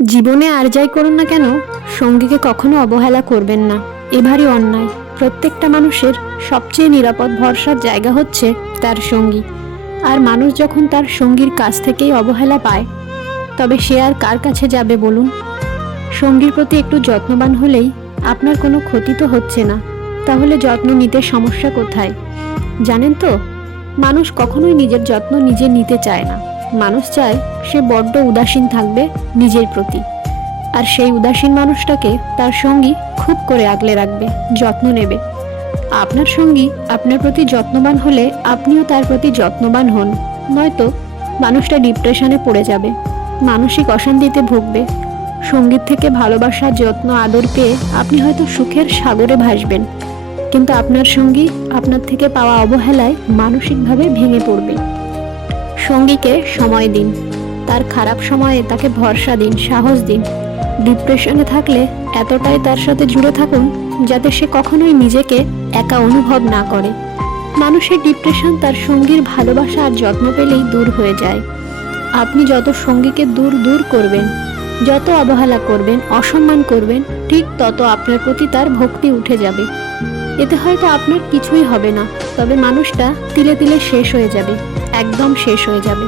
জীবনে আর যাই করুন না কেন, সঙ্গীকে কখনো অবহেলা করবেন না। এবারই অন্যায়। প্রত্যেকটা মানুষের সবচেয়ে নিরাপদ ভরসার জায়গা হচ্ছে তার সঙ্গী। আর মানুষ যখন তার সঙ্গীর কাছ থেকেই অবহেলা পায়, তবে সে আর কার কাছে যাবে বলুন? সঙ্গীর প্রতি একটু যত্নবান হলেই আপনার কোনো ক্ষতি তো হচ্ছে না, তাহলে যত্ন নিতে সমস্যা কোথায়? জানেন তো, মানুষ কখনোই নিজের যত্ন নিজে নিতে চায় না। মানুষ চায় সে বড্ড উদাসীন থাকবে নিজের প্রতি, আর সেই উদাসীন মানুষটাকে তার সঙ্গী খুব করে আগলে রাখবে, যত্ন নেবে। আপনার সঙ্গী আপনার প্রতি যত্নবান হলে আপনিও তার প্রতি যত্নবান হন, নয়তো মানুষটা ডিপ্রেশনে পড়ে যাবে, মানসিক অশান্তিতে ভুগবে। সঙ্গীর থেকে ভালোবাসা, যত্ন, আদর পেয়ে আপনি হয়তো সুখের সাগরে ভাসবেন, কিন্তু আপনার সঙ্গী আপনার থেকে পাওয়া অবহেলায় মানসিকভাবে ভেঙে পড়বে। সঙ্গীকে সময় দিন, তার খারাপ সময়ে তাকে ভরসা দিন, সাহস দিন। ডিপ্রেশনে থাকলে এতটাই তার সাথে জুড়ে থাকুন যাতে সে কখনোই নিজেকে একা অনুভব না করে। মানুষের ডিপ্রেশন তার সঙ্গীর ভালোবাসা আর যত্ন পেলেই দূর হয়ে যায়। আপনি যত সঙ্গীকে দূর দূর করবেন, যত অবহেলা করবেন, অসম্মান করবেন, ঠিক তত আপনার প্রতি তার ভক্তি উঠে যাবে। এতে হয়তো আপনার কিছুই হবে না, তবে মানুষটা তিলে তিলে শেষ হয়ে যাবে, একদম শেষ হয়ে যাবে।